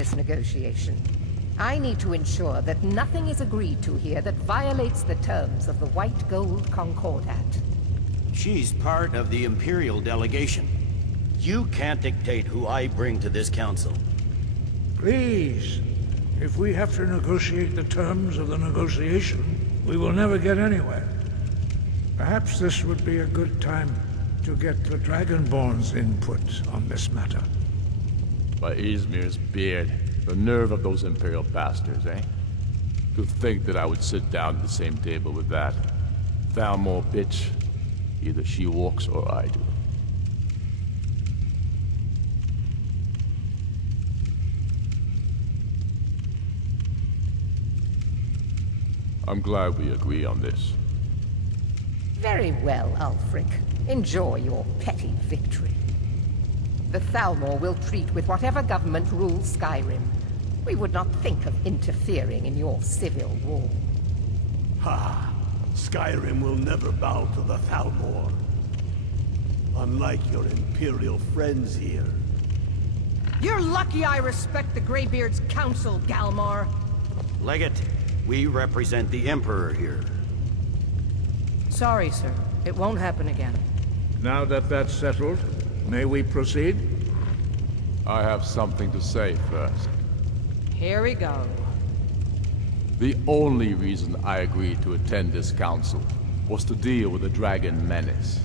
this negotiation. I need to ensure that nothing is agreed to here that violates the terms of the White Gold Concordat. She's part of the Imperial delegation. You can't dictate who I bring to this council. Please, if we have to negotiate the terms of the negotiation, we will never get anywhere. Perhaps this would be a good time to get the Dragonborn's input on this matter. By Izmir's beard, the nerve of those Imperial bastards, eh? To think that I would sit down at the same table with that. Thalmor bitch. Either she walks or I do. I'm glad we agree on this. Very well, Ulfric. Enjoy your petty victory. The Thalmor will treat with whatever government rules Skyrim. We would not think of interfering in your civil war. Ha! Skyrim will never bow to the Thalmor. Unlike your Imperial friends here. You're lucky I respect the Greybeard's counsel, Galmar. Legate, we represent the Emperor here. Sorry, sir. It won't happen again. Now that that's settled, may we proceed? I have something to say first. Here we go. The only reason I agreed to attend this council was to deal with the dragon menace.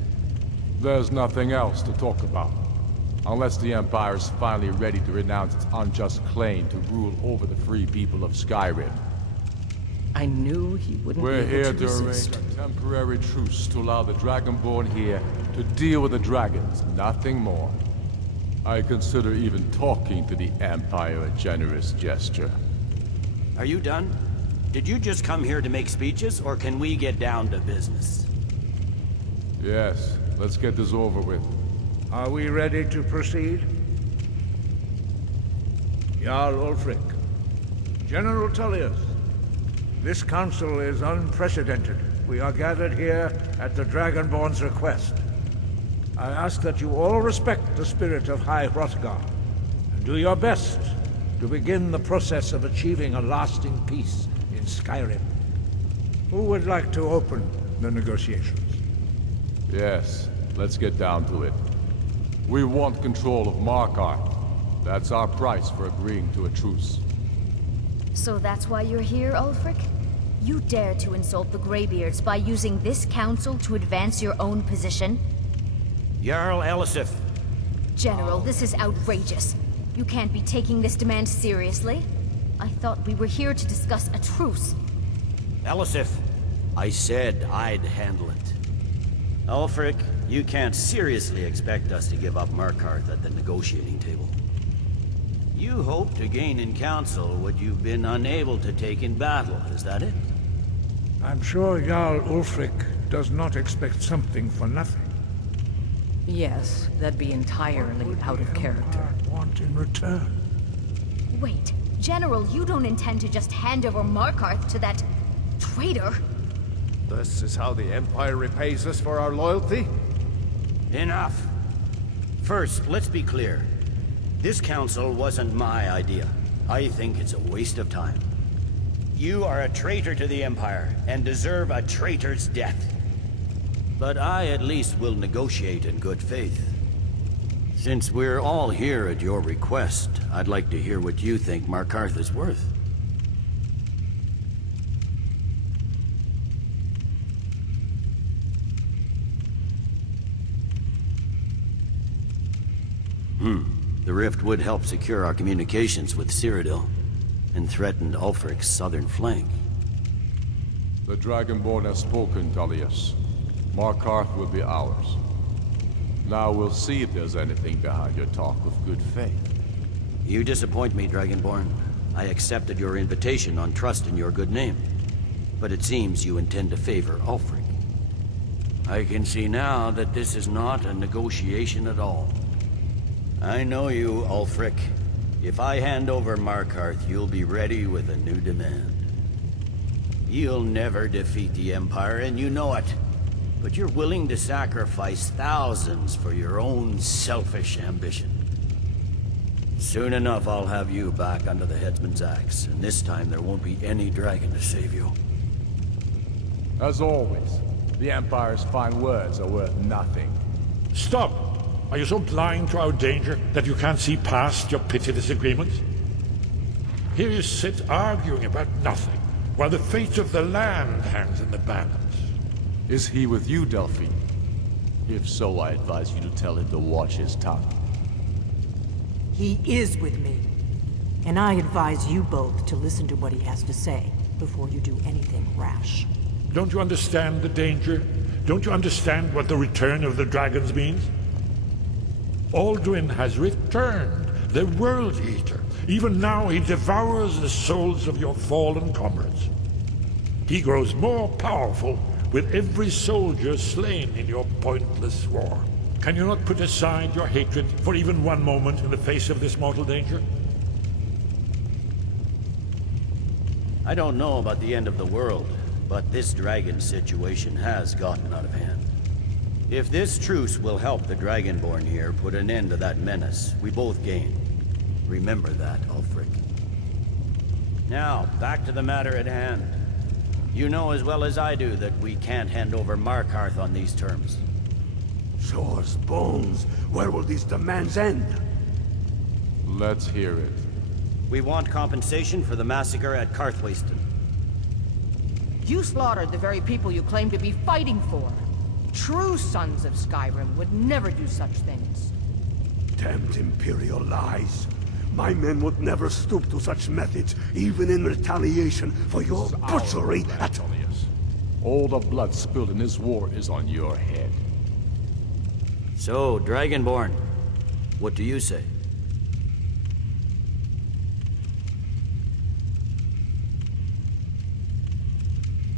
There's nothing else to talk about, unless the Empire is finally ready to renounce its unjust claim to rule over the free people of Skyrim. I knew he wouldn't We're be here able to to arrange resist. a temporary truce to allow the Dragonborn here to deal with the dragons, nothing more. I consider even talking to the Empire a generous gesture. Are you done? Did you just come here to make speeches, or can we get down to business? Yes, let's get this over with. Are we ready to proceed? Jarl Ulfric, General Tullius, this council is unprecedented. We are gathered here at the Dragonborn's request. I ask that you all respect the spirit of High Hrothgar, and do your best to begin the process of achieving a lasting peace in Skyrim. Who would like to open the negotiations? Yes, let's get down to it. We want control of Markarth. That's our price for agreeing to a truce. So that's why you're here, Ulfric? You dare to insult the Greybeards by using this council to advance your own position? Jarl Elisif. General, this is outrageous. You can't be taking this demand seriously. I thought we were here to discuss a truce. Elisif, I said I'd handle it. Ulfric, you can't seriously expect us to give up Markarth at the negotiating table. You hope to gain in council what you've been unable to take in battle, is that it? I'm sure Jarl Ulfric does not expect something for nothing. Yes, that'd be entirely out of character. Want in return? Wait, General, you don't intend to just hand over Markarth to that traitor? This is how the Empire repays us for our loyalty? Enough. First, let's be clear. This council wasn't my idea. I think it's a waste of time. You are a traitor to the Empire, and deserve a traitor's death. But I at least will negotiate in good faith. Since we're all here at your request, I'd like to hear what you think Markarth is worth. The rift would help secure our communications with Cyrodiil, and threatened Ulfric's southern flank. The Dragonborn has spoken, Tullius. Markarth will be ours. Now we'll see if there's anything behind your talk of good faith. You disappoint me, Dragonborn. I accepted your invitation on trust in your good name. But it seems you intend to favor Ulfric. I can see now that this is not a negotiation at all. I know you, Ulfric. If I hand over Markarth, you'll be ready with a new demand. You'll never defeat the Empire, and you know it. But you're willing to sacrifice thousands for your own selfish ambition. Soon enough, I'll have you back under the headsman's axe, and this time there won't be any dragon to save you. As always, the Empire's fine words are worth nothing. Stop! Are you so blind to our danger that you can't see past your petty disagreements? Here you sit arguing about nothing, while the fate of the land hangs in the balance. Is he with you, Delphine? If so, I advise you to tell him to watch his tongue. He is with me. And I advise you both to listen to what he has to say before you do anything rash. Don't you understand the danger? Don't you understand what the return of the dragons means? Alduin has returned, the World Eater. Even now he devours the souls of your fallen comrades. He grows more powerful with every soldier slain in your pointless war. Can you not put aside your hatred for even one moment in the face of this mortal danger? I don't know about the end of the world, but this dragon situation has gotten out of hand. If this truce will help the Dragonborn here put an end to that menace, we both gain. Remember that, Ulfric. Now, back to the matter at hand. You know as well as I do that we can't hand over Markarth on these terms. Shores, bones, where will these demands end? Let's hear it. We want compensation for the massacre at Karthwasten. You slaughtered the very people you claim to be fighting for. True sons of Skyrim would never do such things. Damned Imperial lies. My men would never stoop to such methods, even in retaliation for your butchery at... Tullius. All the blood spilled in this war is on your head. So, Dragonborn, what do you say?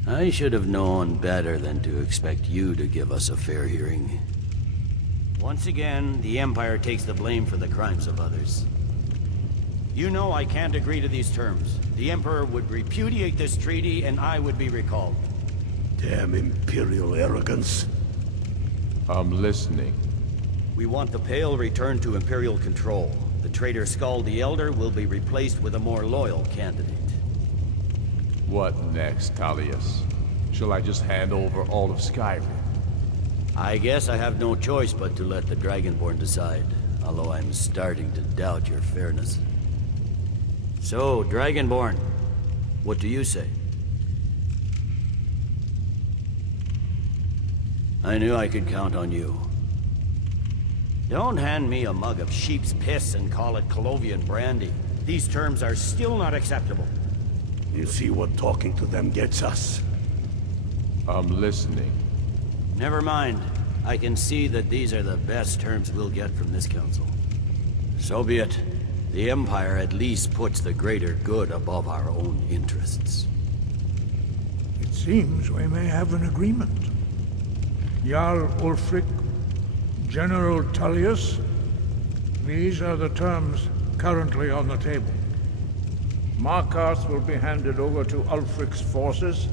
I should have known better than to expect you to give us a fair hearing. Once again, the Empire takes the blame for the crimes of others. You know I can't agree to these terms. The Emperor would repudiate this treaty and I would be recalled. Damn Imperial arrogance. I'm listening. We want the Pale returned to Imperial control. The traitor Skull the Elder will be replaced with a more loyal candidate. What next, Tullius? Shall I just hand over all of Skyrim? I guess I have no choice but to let the Dragonborn decide, although I'm starting to doubt your fairness. So, Dragonborn, what do you say? I knew I could count on you. Don't hand me a mug of sheep's piss and call it Colovian brandy. These terms are still not acceptable. You see what talking to them gets us? I'm listening. Never mind. I can see that these are the best terms we'll get from this council. So be it. The Empire at least puts the greater good above our own interests. It seems we may have an agreement. Jarl Ulfric, General Tullius, these are the terms currently on the table. Markarth will be handed over to Ulfric's forces,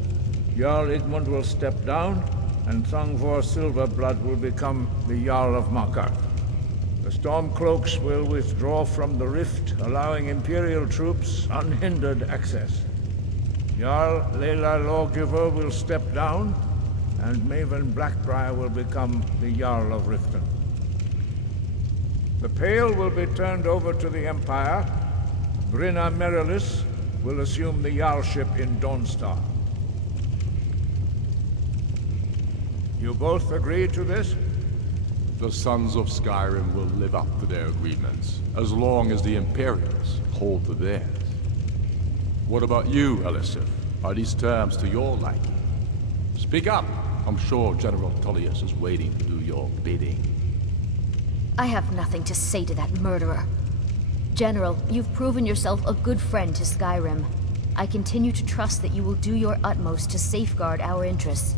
Jarl Igmund will step down, and Thangvor Silverblood will become the Jarl of Markarth. The Stormcloaks will withdraw from the rift, allowing Imperial troops unhindered access. Jarl Layla Lawgiver will step down, and Maven Blackbriar will become the Jarl of Riften. The Pale will be turned over to the Empire. Brynna Merilis will assume the Jarlship in Dawnstar. You both agree to this? The Sons of Skyrim will live up to their agreements, as long as the Imperials hold to theirs. What about you, Elisif? Are these terms to your liking? Speak up! I'm sure General Tullius is waiting to do your bidding. I have nothing to say to that murderer. General, you've proven yourself a good friend to Skyrim. I continue to trust that you will do your utmost to safeguard our interests.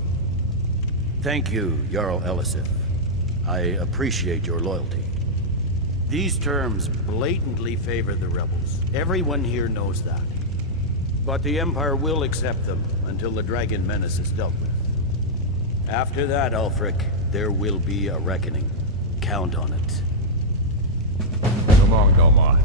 Thank you, Jarl Elisif. I appreciate your loyalty. These terms blatantly favor the rebels. Everyone here knows that. But the Empire will accept them until the Dragon Menace is dealt with. After that, Ulfric, there will be a reckoning. Count on it. Come on, Delmar.